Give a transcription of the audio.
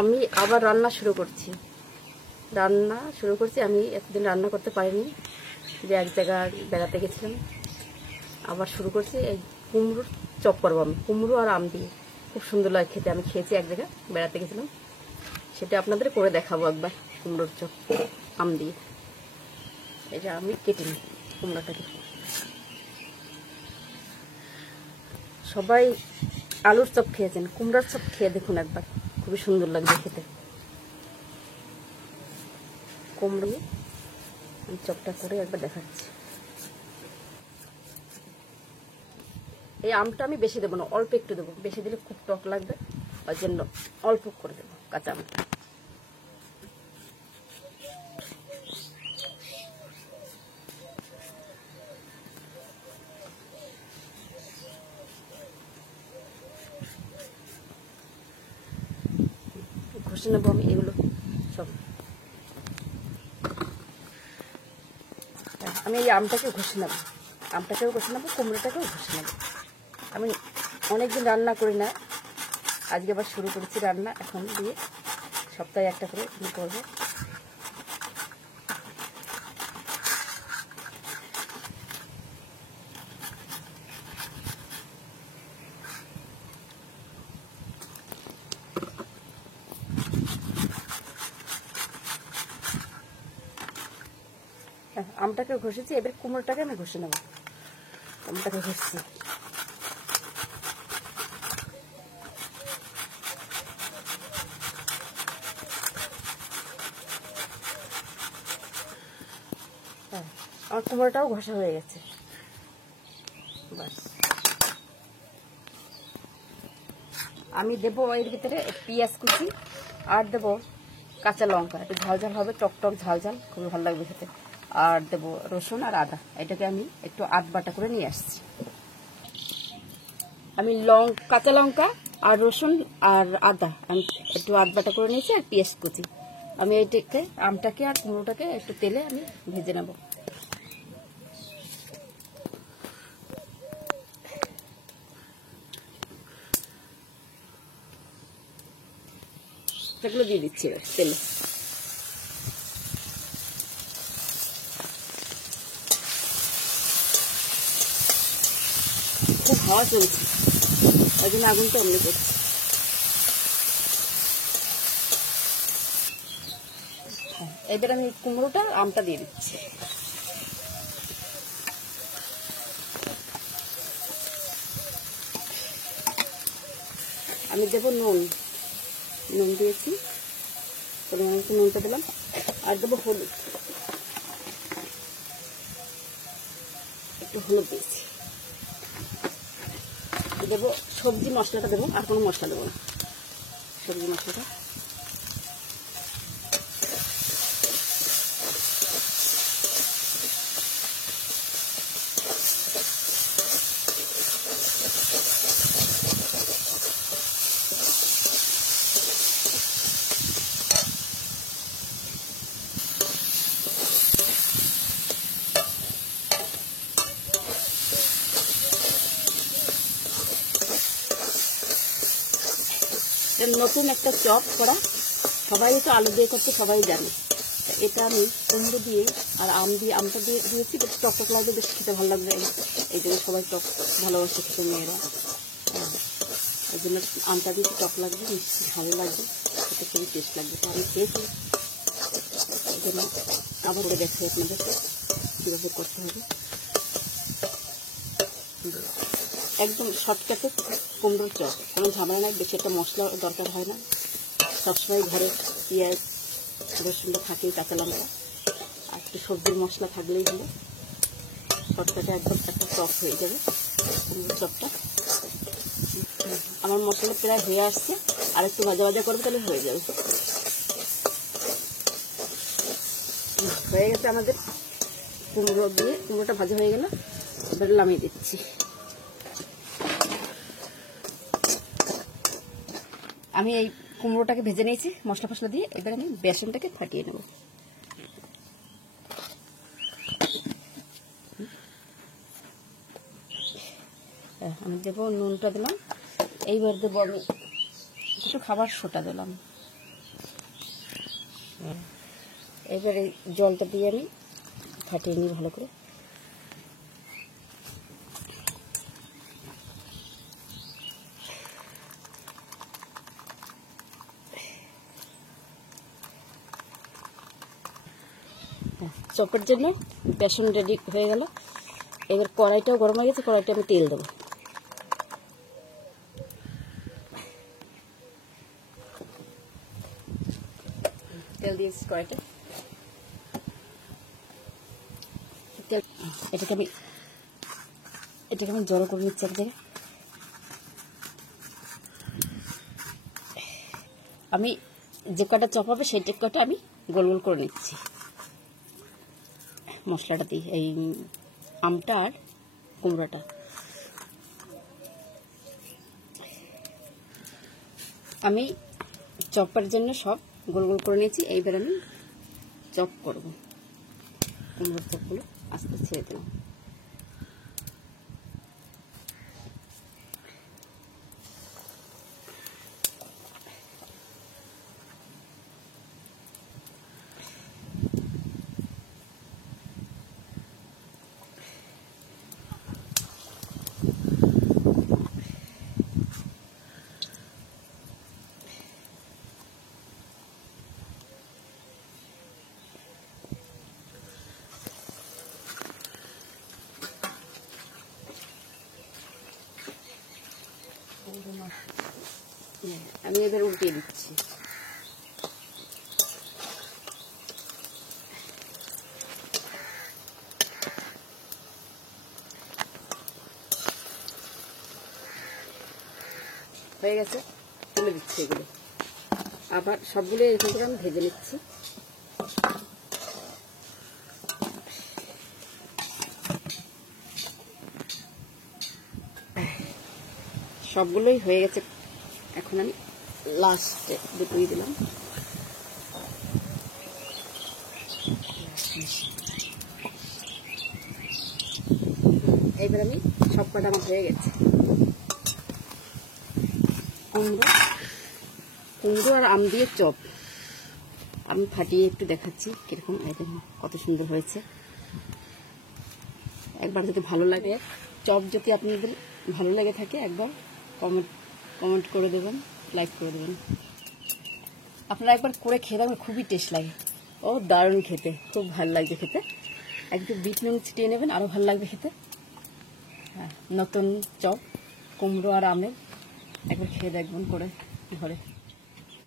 আমি আবার রান্না শুরু করছি। আমি এতদিন রান্না করতে পারিনি, যে এক জায়গায় বেড়াতে গেছিলাম। আবার শুরু করছি। এই কুমড়োর চপ করবো আমি, কুমড়ো আর আম দিয়ে। খুব সুন্দর লাগে খেতে। আমি খেয়েছি এক জায়গায় বেড়াতে গেছিলাম, সেটা আপনাদের করে দেখাবো একবার। কুমড়োর চপ আম দিয়ে। এটা আমি কেটে নিই কুমড়োটাকে। সবাই আলুর চপ খেয়েছেন, কুমড়োর চপ খেয়ে দেখুন একবার, খুবই সুন্দর লাগবে খেতে। কুমড়ো আমি চপটা করে একবার দেখাচ্ছি। এই আমটা আমি বেশি দেবো না, অল্প একটু দেবো, বেশি দিলে খুব টক লাগবে, ওই জন্য অল্প করে দেবো কাঁচা আম। ঘষে নেবো আমি এগুলো সব। আমি এই আমটাকে ঘষে নেবো, আমটাকেও ঘষে নেবো, কুমড়োটাকেও ঘষে নেবো। আমি অনেকদিন রান্না করি না, আজকে আবার শুরু করেছি রান্না। এখন দিয়ে সপ্তাহে একটা করে করবো। আমটাকে ঘষেছি, এবার কুমড়োটাকে আমি ঘষে নেবো। আমটাকে ঘষছি। আমার কুমড়োটাও ঘষা হয়ে গেছে। বাস, আমি দেবো এর ভিতরে পেঁয়াজ কুচি, আর দেবো কাঁচা লঙ্কা, একটু ঝাল ঝাল হবে, টক টক ঝাল ঝাল, খুবই ভালো লাগবে খেতে। আর দেবো রসুন আর আদা, এটাকে আমি একটু আধ বাটা করে নিয়ে আসছি। আমি কাঁচা লঙ্কা আর রসুন আর আদা আমি একটু আধ বাটা করে নিয়েছি, আর পেঁয়াজ কুচি। আমি এইটাকে আমটাকে আর কুমড়োটাকে একটু তেলে আমি ভেজে নেব। সেগুলো দিয়ে দিচ্ছি এবার তেলে। খুব হাওয়া চলছে, ওই জন্য আগুনটা অমনি করছি। এবার আমি কুমড়োটা আমটা দিয়ে দিচ্ছি। আমি দেবো নুন দিয়েছি, নুনটা দিলাম, আর দেবো হলুদ, একটু হলুদ দিয়েছি। দেবো সবজি মশলাটা দেবো, আর কোনো মশলা দেবো না, সবজি মশলাটা। নতুন একটা চপ করা, সবাই তো আলু দিয়ে করতে সবাই জানে। এটা আমি কুমড়ো দিয়ে আর আমটা দিয়ে দিয়েছি, টক টক লাগবে, বেশ খেতে ভালো লাগবে। এই জন্য সবাই টক ভালোবাসে খেতে মেয়েরা, এই জন্য আমটা দিয়ে টক লাগবে, মিষ্টি ভালো লাগবে, খেতে খুবই টেস্ট লাগবে। তো আমি খেয়েছি, এই জন্য আবার করে দেখতে হবে আপনাদেরকে কীভাবে করতে হবে। একদম শর্টকাটে কুমড়োর চপ, কোনো ঝামেলা নাই, বেশি একটা মশলা দরকার হয় না। সবসময় ঘরে পেঁয়াজ রসুনটা থাকেই, কাঁচা লঙ্কা আর একটু সবজির মশলা থাকলেই হলো। শর্টকাটে একদম একটা চপ হয়ে যাবে কুমড়োর চপটা। আমার মশলা প্রায় হয়ে আসছে, আর একটু ভাজা ভাজা করবে, তাহলে হয়ে যাবে। হয়ে গেছে আমাদের কুমড়োটা ভাজা হয়ে গেল, এবার নামিয়ে দিচ্ছি। আমি এই কুমড়োটাকে ভেজে নিয়েছি মশলা ফসলা দিয়ে, এবার আমি বেসনটাকে ফাটিয়ে নেব। আমি দেবো নুনটা দিলাম, এইবার দেবো আমি কিছু খাবার সোডা দিলাম, এবারে জলটা দিয়ে আমি ফাটিয়ে নিই ভালো করে। চপের জন্য বেসন রেডি হয়ে গেল। এবার কড়াইটাও গরম হয়ে গেছে, কড়াইটা আমি তেল দেবো। তেল দিয়েছি কড়াইটা। এটাকে আমি জড়ো করে নিচ্ছি এক জায়গায়। আমি যে কটা চপ হবে সেই কটা আমি গোল গোল করে নিচ্ছি মশলাটা দিয়ে, এই আমটা আর কুমড়োটা। আমি চপের জন্য সব গোল গোল করে নিয়েছি। এইবার আমি চপ করব। কুমড়োর চপগুলো আস্তে ছেড়ে দিলাম। আমি এবার উল্টিয়ে দিচ্ছি। হয়ে গেছে, তুলে দিচ্ছি এগুলো। আবার সবগুলো এরকম করে আমি ভেজে নিচ্ছি। সবগুলোই হয়ে গেছে। এখন আমি লাস্টে দুটোই দিলাম। এইবার আমি সব কটা আমার হয়ে গেছে। কুমড়ো আর আম দিয়ে চপ আমি ফাটিয়ে একটু দেখাচ্ছি কিরকম। কত সুন্দর হয়েছে। একবার যদি ভালো লাগে, চপ যদি আপনাদের ভালো লেগে থাকে একবার কমেন্ট করে দেবেন, লাইক করে দেবেন। আপনারা একবার করে খেয়ে দেখবেন, খুবই টেস্ট লাগে। ও দারুণ খেতে, খুব ভালো লাগবে খেতে। একটু বিট নুন ছিটিয়ে নেবেন, আরও ভালো লাগবে খেতে। হ্যাঁ, নতুন চপ কুমড়ো আর আমের একবার খেয়ে দেখবেন করে ঘরে।